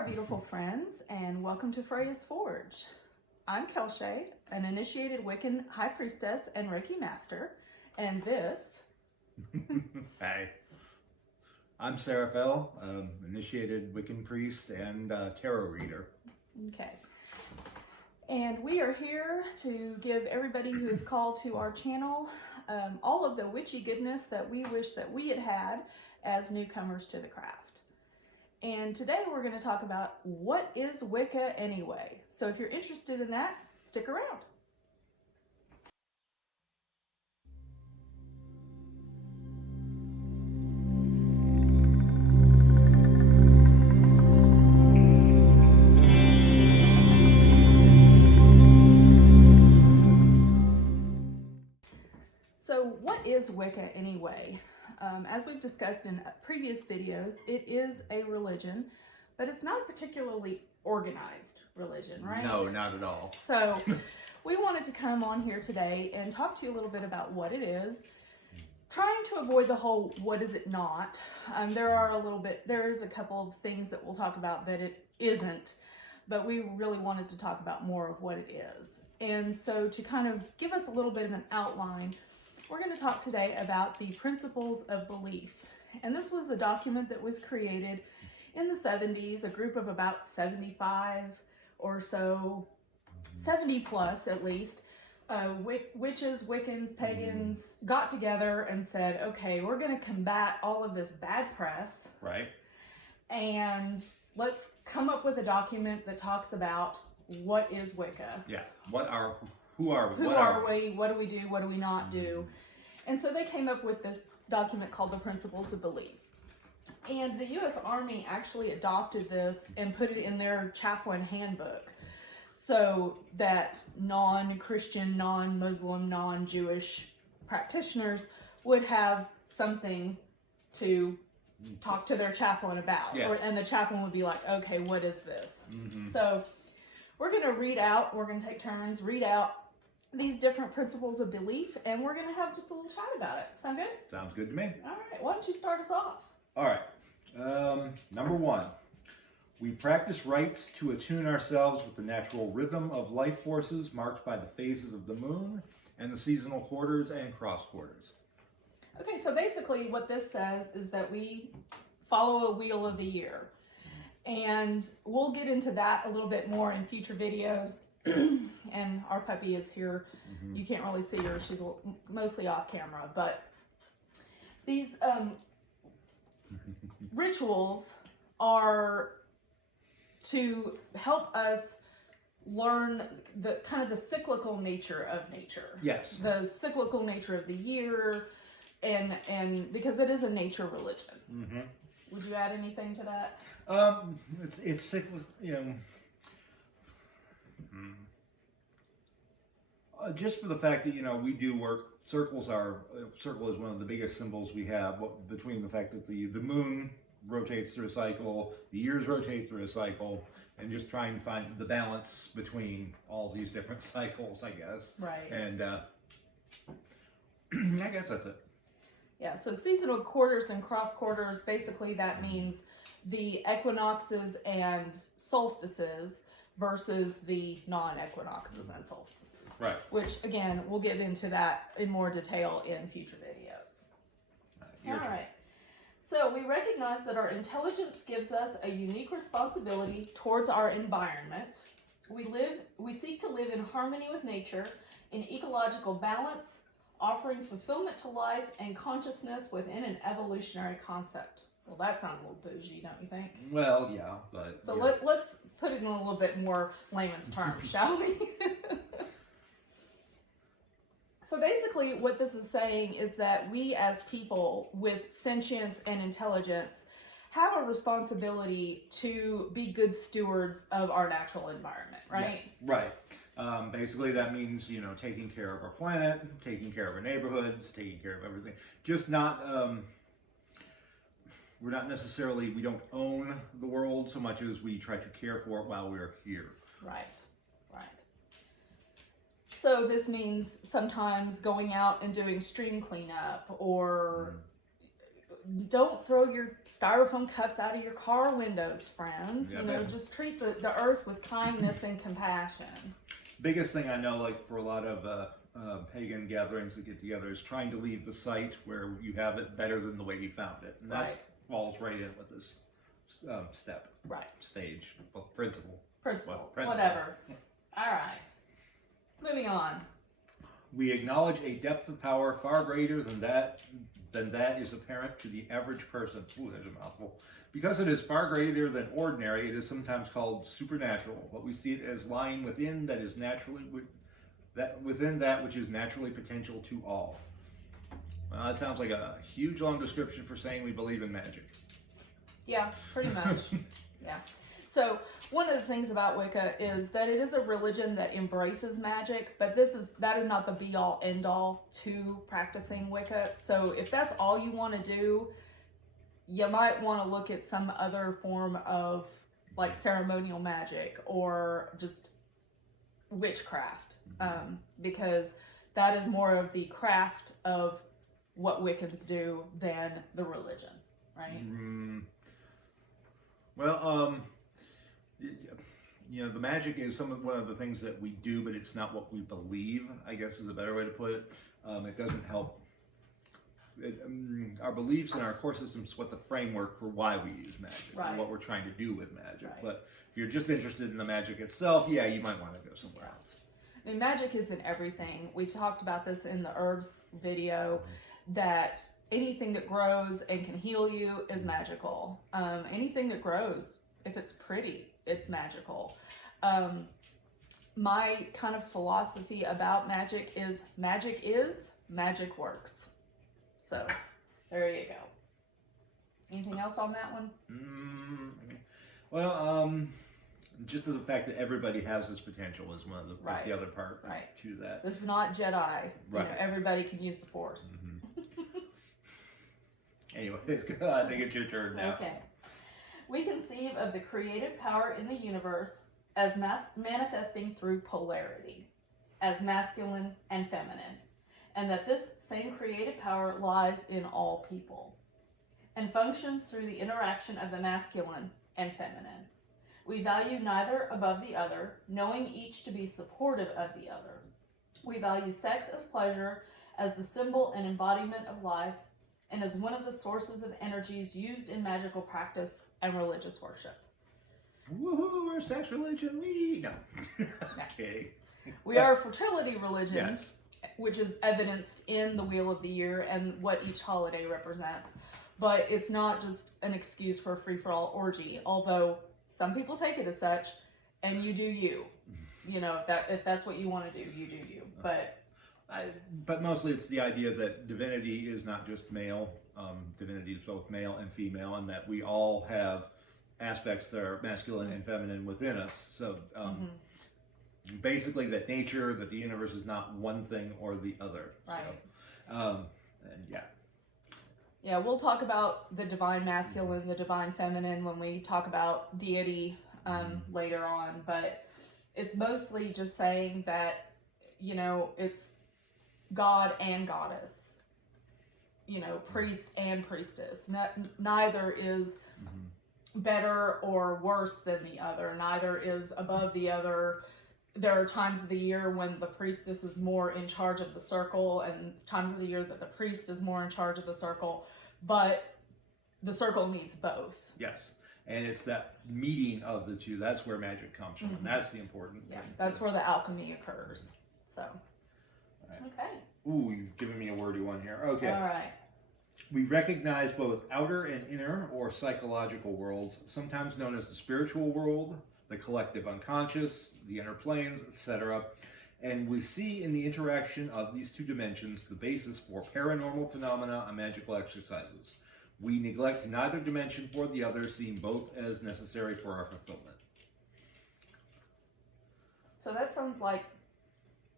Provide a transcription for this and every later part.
our beautiful friends, and welcome to Freya's Forge. I'm Kelshay, an initiated Wiccan High Priestess and Reiki Master, and this... Hi. I'm Seraphel, initiated Wiccan Priest and Tarot Reader. Okay. And we are here to give everybody who is called to our channel all of the witchy goodness that we wish that we had had as newcomers to the craft. And today we're going to talk about what is Wicca anyway. So if you're interested in that, stick around. So what is Wicca anyway? As we've discussed in previous videos, it is a religion, but it's not a particularly organized religion, right? No, not at all. So we wanted to come on here today and talk to you a little bit about what it is, trying to avoid the whole what is it not. There is a couple of things that we'll talk about that it isn't, but we really wanted to talk about more of what it is. And so to kind of give us a little bit of an outline, we're going to talk today about the principles of belief. And this was a document that was created in the 70s, a group of about 75 or so, 70 plus at least, witches, Wiccans, pagans got together and said, okay, we're going to combat all of this bad press. Right. And let's come up with a document that talks about what is Wicca. Yeah. Who are we? What do we do? What do we not do? And so they came up with this document called the Principles of Belief. And the U.S. Army actually adopted this and put it in their chaplain handbook so that non-Christian, non-Muslim, non-Jewish practitioners would have something to talk to their chaplain about. Yes. And the chaplain would be like, okay, what is this? Mm-hmm. So we're going to take turns, read out these different principles of belief, and we're going to have just a little chat about it. Sound good? Sounds good to me. All right. Why don't you start us off? All right. Number one, we practice rites to attune ourselves with the natural rhythm of life forces marked by the phases of the moon and the seasonal quarters and cross quarters. Okay, so basically what this says is that we follow a wheel of the year. And we'll get into that a little bit more in future videos. And our puppy is here. Mm-hmm. You can't really see her. She's mostly off camera. But these rituals are to help us learn the kind of the cyclical nature of nature. Yes. The cyclical nature of the year, and because it is a nature religion. Mm-hmm. Would you add anything to that? It's cyclical, just for the fact that, we do work, circle is one of the biggest symbols we have, between the fact that the moon rotates through a cycle, the years rotate through a cycle, and just trying to find the balance between all these different cycles, I guess. Right. And I guess that's it. Yeah, so seasonal quarters and cross quarters, basically that means the equinoxes and solstices versus the non-equinoxes and solstices. Right. Which, again, we'll get into that in more detail in future videos. All right. So we recognize that our intelligence gives us a unique responsibility towards our environment. We seek to live in harmony with nature, in ecological balance, offering fulfillment to life and consciousness within an evolutionary concept. Well, that sounds a little bougie, don't you think? Well, yeah, but... So yeah. let's put it in a little bit more layman's terms, shall we? So basically what this is saying is that we as people with sentience and intelligence have a responsibility to be good stewards of our natural environment, right? Yeah, right. Basically, that means, taking care of our planet, taking care of our neighborhoods, taking care of everything. Just not, we don't own the world so much as we try to care for it while we're here. Right. So this means sometimes going out and doing stream cleanup or don't throw your styrofoam cups out of your car windows, friends. Yeah, you know, man. just treat the earth with kindness and compassion. Biggest thing I know, like for a lot of pagan gatherings that get together, is trying to leave the site where you have it better than the way you found it, and that Right. falls right in with this step, Right. stage, well, principle. Principle. Principle. Whatever. All right. Moving on. We acknowledge a depth of power far greater than that is apparent to the average person. Ooh, there's a mouthful. Because it is far greater than ordinary, it is sometimes called supernatural. But we see it as lying within that is naturally within that which is naturally potential to all. Well, that sounds like a huge long description for saying we believe in magic. Yeah, pretty much. Yeah. So one of the things about Wicca is that it is a religion that embraces magic, but that is not the be all end all to practicing Wicca. So if that's all you want to do, you might want to look at some other form of like ceremonial magic or just witchcraft, because that is more of the craft of what Wiccans do than the religion, right? Well, you know, the magic is one of the things that we do, but it's not what we believe, I guess is a better way to put it. It doesn't help. Our beliefs and our core systems is what the framework for why we use magic, Right. and what we're trying to do with magic. Right. But if you're just interested in the magic itself, yeah, you might want to go somewhere else. I mean, magic is in everything. We talked about this in the herbs video, that anything that grows and can heal you is magical. Anything that grows, if it's pretty, it's magical. My kind of philosophy about magic is, magic works. So, there you go. Anything else on that one? Well, just the fact that everybody has this potential is one of the Right. the other part Right. to that. This is not Jedi. You Right. know, everybody can use the Force. Anyway, I think it's your turn now. Okay. We conceive of the creative power in the universe as manifesting through polarity, as masculine and feminine, and that this same creative power lies in all people, and functions through the interaction of the masculine and feminine. We value neither above the other, knowing each to be supportive of the other. We value sex as pleasure, as the symbol and embodiment of life, and as one of the sources of energies used in magical practice and religious worship. Woohoo, we're sex religion, no. Kidding. We are a fertility religion, Yes. which is evidenced in the Wheel of the Year and what each holiday represents. But it's not just an excuse for a free-for-all orgy, although some people take it as such, and you do you. You know, if that's what you want to do, you do you. But mostly it's the idea that divinity is not just male. Divinity is both male and female, and that we all have aspects that are masculine and feminine within us. So basically that nature, that the universe is not one thing or the other. Right. So, and yeah. Yeah, we'll talk about the divine masculine, the divine feminine when we talk about deity later on, but it's mostly just saying that, you know, it's God and goddess, you know, priest and priestess. Neither is better or worse than the other. Neither is above the other. There are times of the year when the priestess is more in charge of the circle, and times of the year that the priest is more in charge of the circle, but the circle needs both. Yes. And it's that meeting of the two. That's where magic comes from. And that's the important thing. That's where the alchemy occurs. So, right. Okay. Ooh, you've given me a wordy one here. Okay. All right. We recognize both outer and inner or psychological worlds, sometimes known as the spiritual world, the collective unconscious, the inner planes, etc. And we see in the interaction of these two dimensions the basis for paranormal phenomena and magical exercises. We neglect neither dimension or the other, seeing both as necessary for our fulfillment. So that sounds like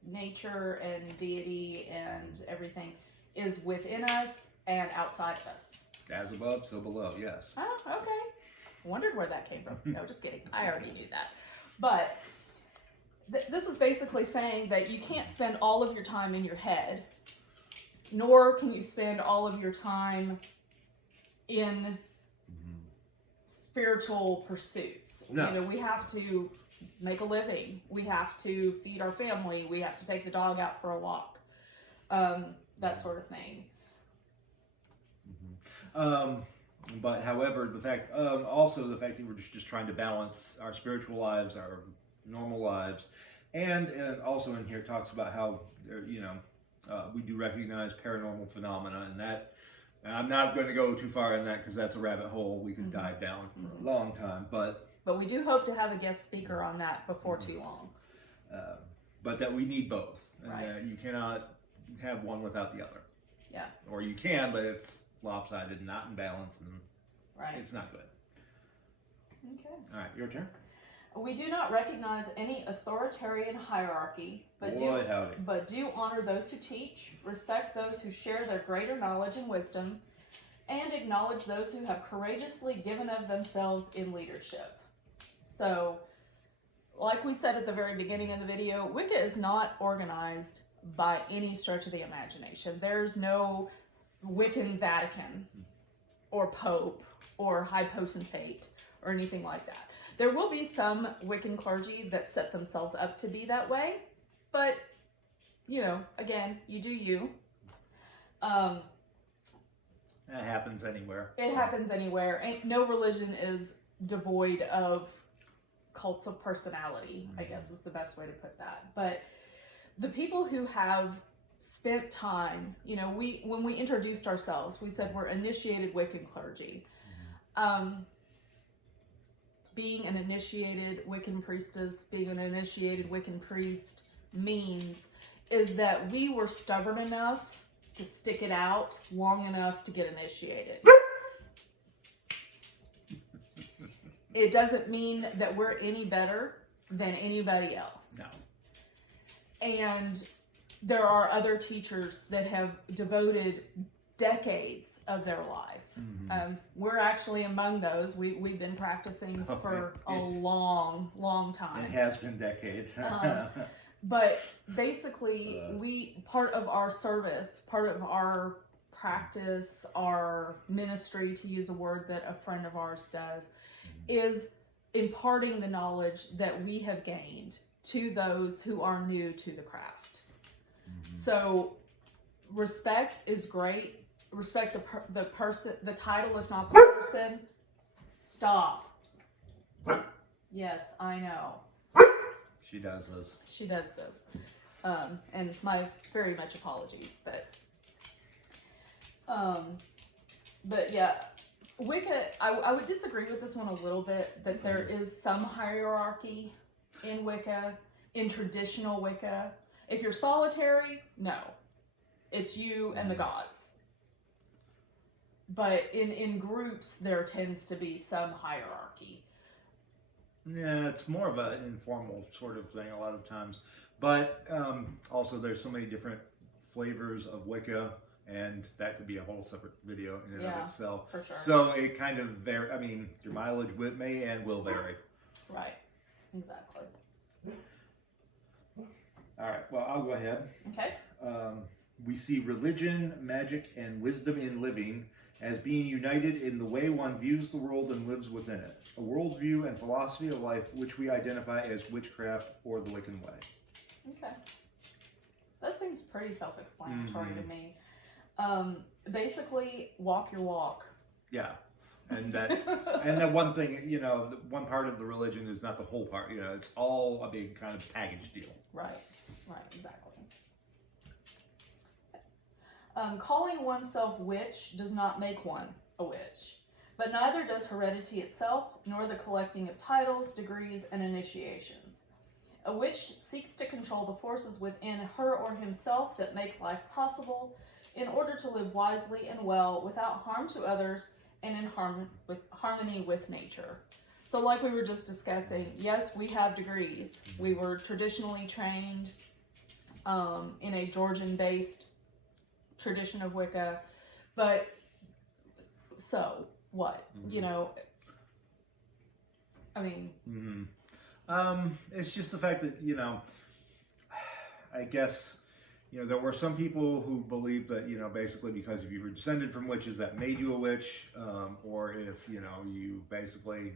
nature and deity and everything is within us and outside of us. As above, so below, yes. Oh, okay. Wondered where that came from. No, just kidding. I already knew that. But this is basically saying that you can't spend all of your time in your head, nor can you spend all of your time in spiritual pursuits. No. You know, we have to make a living. We have to feed our family. We have to take the dog out for a walk. That sort of thing. But however, the fact, also the fact that we're just trying to balance our spiritual lives, our normal lives, and also in here it talks about how, we do recognize paranormal phenomena, and that, and I'm not going to go too far in that because that's a rabbit hole we could dive down for a long time, but we do hope to have a guest speaker on that before too long. But that we need both, and Right. that you cannot have one without the other. Yeah. Or you can, but it's lopsided and not in balance, and Right. it's not good. Okay. All right, your turn. We do not recognize any authoritarian hierarchy, but Boy, howdy. do honor those who teach, respect those who share their greater knowledge and wisdom, and acknowledge those who have courageously given of themselves in leadership. So, like we said at the very beginning of the video, Wicca is not organized by any stretch of the imagination. There's no Wiccan Vatican or Pope or High Potentate or anything like that. There will be some Wiccan clergy that set themselves up to be that way, but, again, you do you. That happens anywhere. It happens anywhere. No religion is devoid of cults of personality, I guess is the best way to put that. But the people who have spent time, when we introduced ourselves, we said we're initiated Wiccan clergy. Being an initiated Wiccan priestess, being an initiated Wiccan priest is that we were stubborn enough to stick it out long enough to get initiated. It doesn't mean that we're any better than anybody else. No. And there are other teachers that have devoted decades of their life. We're actually among those. We've been practicing for a long, long time. It has been decades. But basically, part of our service, part of our practice, our ministry, to use a word that a friend of ours does, is imparting the knowledge that we have gained to those who are new to the craft. So respect is great. Respect the person, the title, if not the person. Stop. Yes, I know. She does this. She does this. And my very much apologies, but yeah, Wicca, I would disagree with this one a little bit, that there is some hierarchy in Wicca, in traditional Wicca. If you're solitary, no. It's you and the gods. But in groups, there tends to be some hierarchy. Yeah, it's more of an informal sort of thing a lot of times. But also there's so many different flavors of Wicca, and that could be a whole separate video in and of itself. For sure. So it kind of varies. I mean, your mileage may and will vary. Right. Exactly. All right. Well, I'll go ahead. Okay. We see religion, magic, and wisdom in living as being united in the way one views the world and lives within it. A worldview and philosophy of life which we identify as witchcraft or the Wiccan way. Okay. That seems pretty self-explanatory to me. Basically, walk your walk. Yeah. And that one thing, one part of the religion is not the whole part. It's all a big kind of package deal. Right, exactly. Calling oneself witch does not make one a witch, but neither does heredity itself, nor the collecting of titles, degrees, and initiations. A witch seeks to control the forces within her or himself that make life possible in order to live wisely and well without harm to others and in harmony with nature. So like we were just discussing, yes, we have degrees. We were traditionally trained in a Georgian-based tradition of Wicca, but so what? I mean... It's just the fact that, I guess there were some people who believed that, basically because if you were descended from witches, that made you a witch, or if, you basically,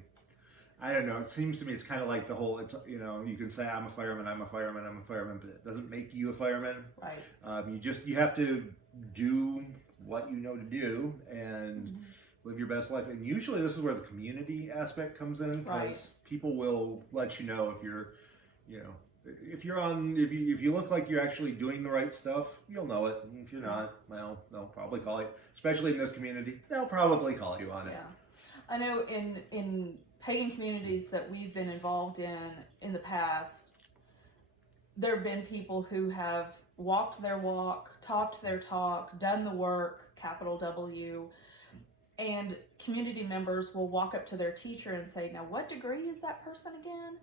I don't know, it seems to me it's kind of like the whole, you can say, I'm a fireman, but it doesn't make you a fireman. Right. You have to do what you know to do and live your best life. And usually this is where the community aspect comes in, because Right. people will let you know if you're, if you look like you're actually doing the right stuff, you'll know it. And if you're not, well, they'll probably call you. Especially in this community, they'll probably call you on it. Yeah, I know in pagan communities that we've been involved in the past, there have been people who have walked their walk, talked their talk, done the work, capital W, and community members will walk up to their teacher and say, now what degree is that person again?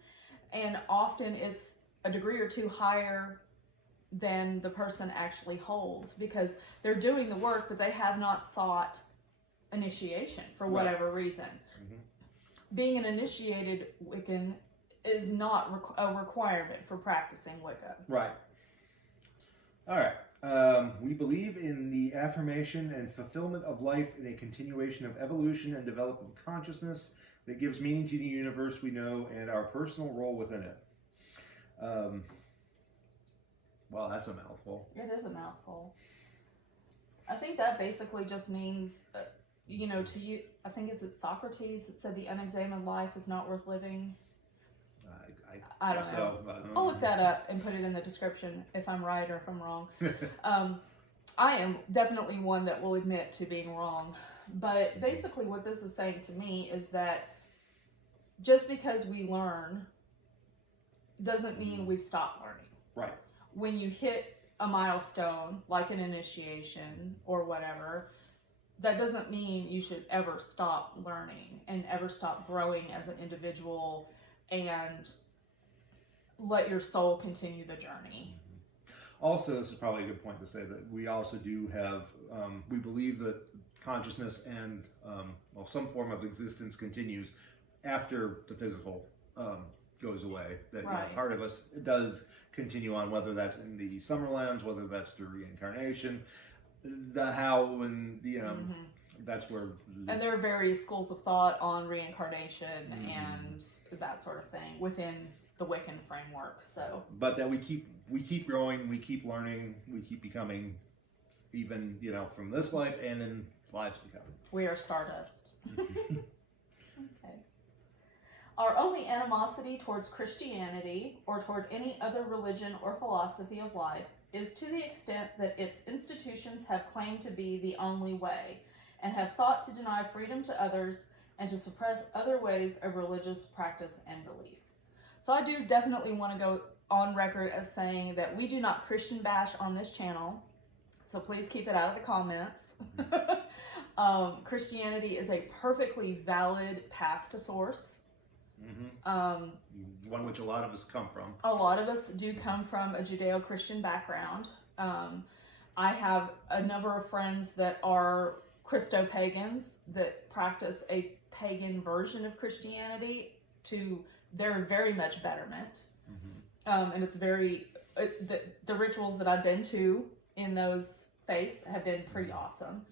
And often it's a degree or two higher than the person actually holds, because they're doing the work, but they have not sought initiation for whatever reason. Being an initiated Wiccan is not a requirement for practicing Wicca. Right. All right. We believe in the affirmation and fulfillment of life in a continuation of evolution and development of consciousness that gives meaning to the universe we know and our personal role within it. Well, that's a mouthful. It is a mouthful. I think that basically just means, to you, I think is it Socrates that said the unexamined life is not worth living? I don't know. I'll look that up and put it in the description if I'm right or if I'm wrong. I am definitely one that will admit to being wrong. But basically what this is saying to me is that just because we learn doesn't mean we've stopped learning. Right. When you hit a milestone, like an initiation or whatever, that doesn't mean you should ever stop learning and ever stop growing as an individual and let your soul continue the journey. Also, this is probably a good point to say that we also do have, we believe that consciousness and, some form of existence continues after the physical goes away. That Right. Part of us does continue on, whether that's in the Summerlands, whether that's through reincarnation, the how, and that's where. And there are various schools of thought on reincarnation and that sort of thing within the Wiccan framework. So, but that we keep growing, we keep learning, we keep becoming, even from this life and in lives to come. we are stardust. Okay. Our only animosity towards Christianity or toward any other religion or philosophy of life is to the extent that its institutions have claimed to be the only way and have sought to deny freedom to others and to suppress other ways of religious practice and belief. So I do definitely want to go on record as saying that we do not Christian bash on this channel, so please keep it out of the comments. Christianity is a perfectly valid path to source. One which a lot of us come from. A lot of us do come from a Judeo-Christian background. I have a number of friends that are Christo-pagans that practice a pagan version of Christianity to their very much betterment. And it's very, the rituals that I've been to in those faiths have been pretty awesome.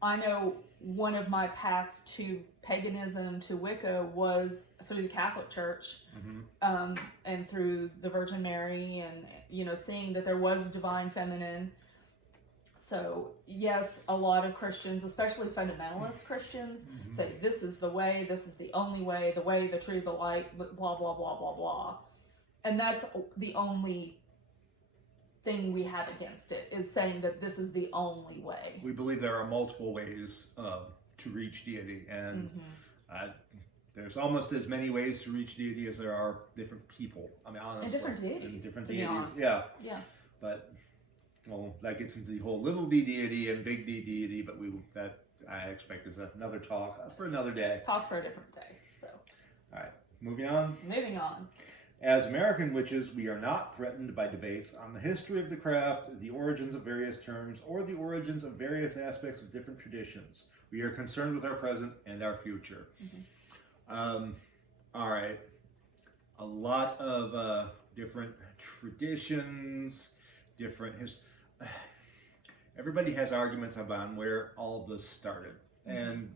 I know one of my paths to paganism, to Wicca, was through the Catholic Church, and through the Virgin Mary, and seeing that there was divine feminine. So yes, a lot of Christians, especially fundamentalist Christians, say this is the way, this is the only way, the truth, the light, blah blah blah blah blah, and that's the only thing we have against it, is saying that this is the only way. We believe there are multiple ways to reach deity, and there's almost as many ways to reach deity as there are different people. I mean, honestly, And different deities. And different to be deities. honest. Yeah. Yeah. But that gets into the whole little d deity and big D deity. But that I expect is another talk for another day. Talk for a different day. So. All right, moving on. Moving on. As American witches, we are not threatened by debates on the history of the craft, the origins of various terms, or the origins of various aspects of different traditions. We are concerned with our present and our future. All right. A lot of different traditions different. Everybody has arguments about where all of this started. And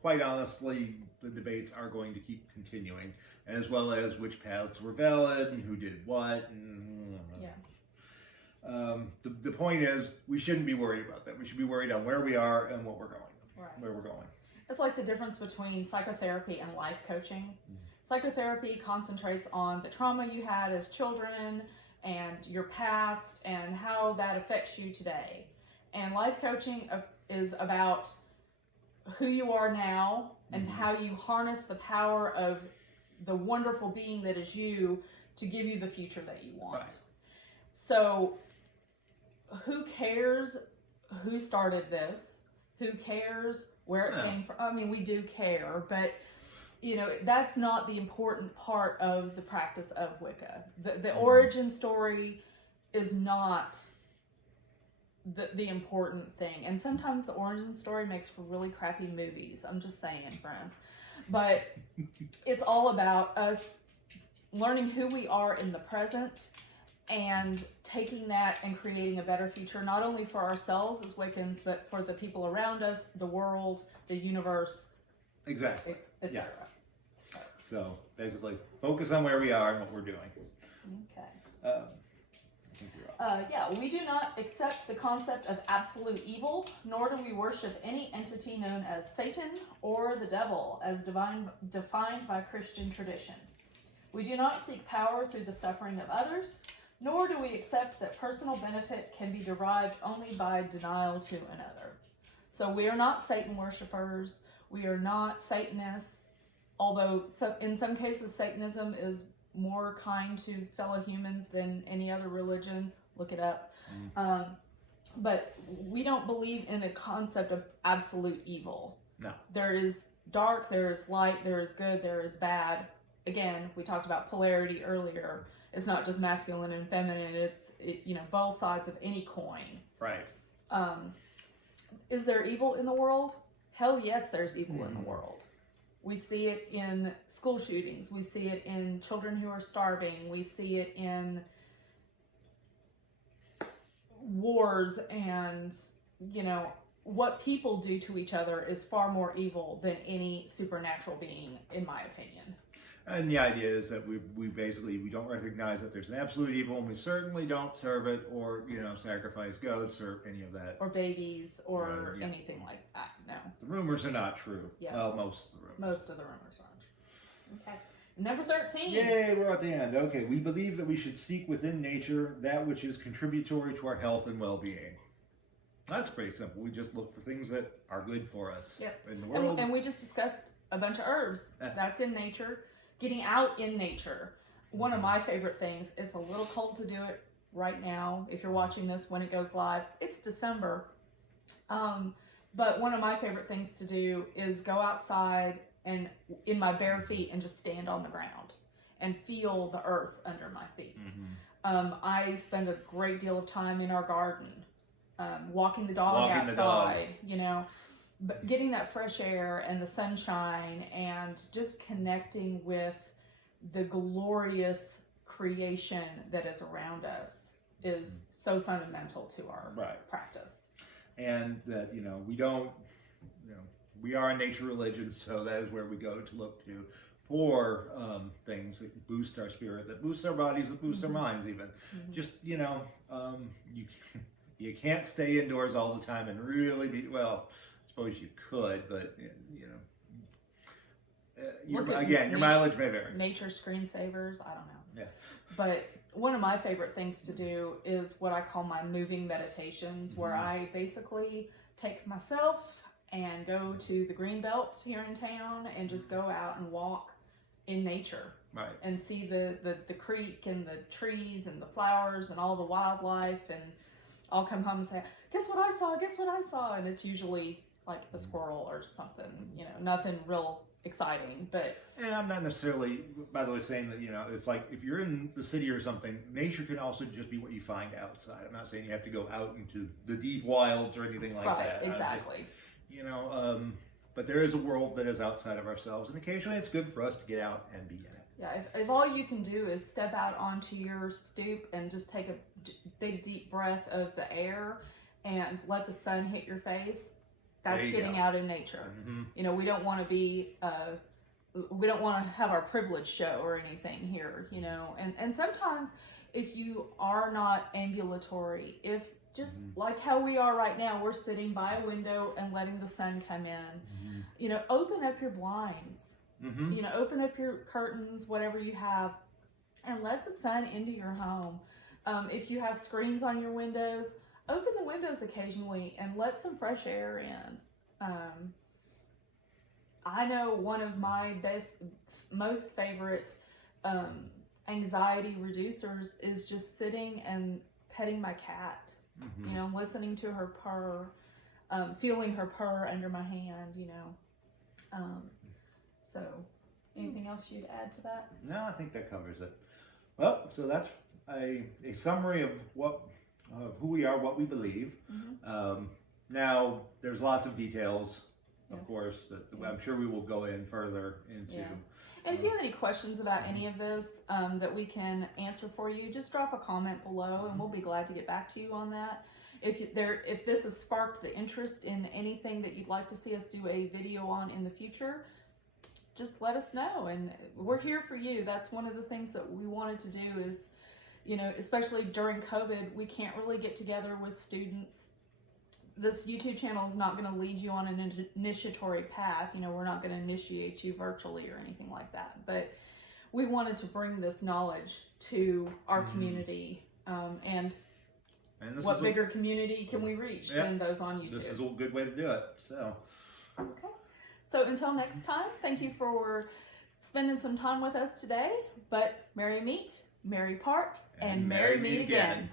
quite honestly, the debates are going to keep continuing, as well as which paths were valid and who did what. And, the point is, we shouldn't be worried about that. We should be worried on where we are and what we're going. Where we're going. It's like the difference between psychotherapy and life coaching. Psychotherapy concentrates on the trauma you had as children and your past and how that affects you today. And life coaching is about who you are now and how you harness the power of the wonderful being that is you to give you the future that you want. Right. So who cares who started this? Who cares where it came from? I mean, we do care, but you know, that's not the important part of the practice of Wicca. The origin story is not the important thing. And sometimes the origin story makes for really crappy movies. I'm just saying, friends. But it's all about us learning who we are in the present and taking that and creating a better future, not only for ourselves as Wiccans, but for the people around us, the world, the universe, exactly, etc. Yeah. So basically, focus on where we are and what we're doing. Okay. We do not accept the concept of absolute evil, nor do we worship any entity known as Satan or the devil as defined by Christian tradition. We do not seek power through the suffering of others, nor do we accept that personal benefit can be derived only by denial to another. So we are not Satan worshipers. We are not Satanists, although in some cases Satanism is more kind to fellow humans than any other religion. Look it up. But we don't believe in a concept of absolute evil. No. There is dark, there is light, there is good, there is bad. Again, we talked about polarity earlier. It's not just masculine and feminine. It's both sides of any coin. Right. Is there evil in the world? Hell yes, there's evil in the world. We see it in school shootings. We see it in children who are starving. We see it in wars, and what people do to each other is far more evil than any supernatural being, in my opinion. And the idea is that we don't recognize that there's an absolute evil, and we certainly don't serve it or sacrifice goats or any of that, or babies or anything like that. No, the rumors are not true. Yes. Well, most of the rumors. Most of the rumors aren't. Okay. Number 13. Yay, we're at the end. Okay, we believe that we should seek within nature that which is contributory to our health and well-being. That's pretty simple. We just look for things that are good for us in the world. And we just discussed a bunch of herbs. That's in nature. Getting out in nature. One of my favorite things, it's a little cold to do it right now. If you're watching this when it goes live, it's December. But one of my favorite things to do is go outside and in my bare feet and just stand on the ground and feel the earth under my feet. I spend a great deal of time in our garden, walking the dog outside, but getting that fresh air and the sunshine and just connecting with the glorious creation that is around us is so fundamental to our practice. And that, we don't, we are a nature religion, so that is where we go to look to for things that boost our spirit, that boost our bodies, that boost our minds even. Just, you can't stay indoors all the time and really be, well, I suppose you could, but, your mileage may vary. Nature screensavers, I don't know. Yeah. But one of my favorite things to do is what I call my moving meditations, where I basically take myself and go to the green belt here in town and just go out and walk in nature. Right. And see the creek and the trees and the flowers and all the wildlife, and I'll come home and say, guess what I saw? And it's usually like a squirrel or something, nothing real exciting, but... And I'm not necessarily, by the way, saying that, if you're in the city or something, nature can also just be what you find outside. I'm not saying you have to go out into the deep wilds or anything like that. Right, exactly. But there is a world that is outside of ourselves, and occasionally it's good for us to get out and be in it. Yeah, if all you can do is step out onto your stoop and just take a big deep breath of the air and let the sun hit your face, that's getting out in nature. Mm-hmm. You know, we don't want to be, we don't want to have our privilege show or anything here, you know. And sometimes if you are not ambulatory, if just like how we are right now, we're sitting by a window and letting the sun come in, you know, open up your blinds. You know, open up your curtains, whatever you have, and let the sun into your home. If you have screens on your windows, open the windows occasionally and let some fresh air in. I know one of my most favorite anxiety reducers is just sitting and petting my cat. You know, listening to her purr, feeling her purr under my hand, you know. So, anything else you'd add to that? No, I think that covers it. Well, so that's a summary of who we are, what we believe. Now, there's lots of details, of course, that I'm sure we will go in further into. And if you have any questions about any of this that we can answer for you, just drop a comment below, and we'll be glad to get back to you on that. If this has sparked the interest in anything that you'd like to see us do a video on in the future, just let us know, and we're here for you. That's one of the things that we wanted to do is, you know, especially during COVID, we can't really get together with students. This YouTube channel is not going to lead you on an initiatory path. You know, we're not going to initiate you virtually or anything like that. But we wanted to bring this knowledge to our community. And what bigger community can we reach than those on YouTube? This is a good way to do it. So. Okay. So until next time, thank you for spending some time with us today. But merry meet, merry part, and merry meet again.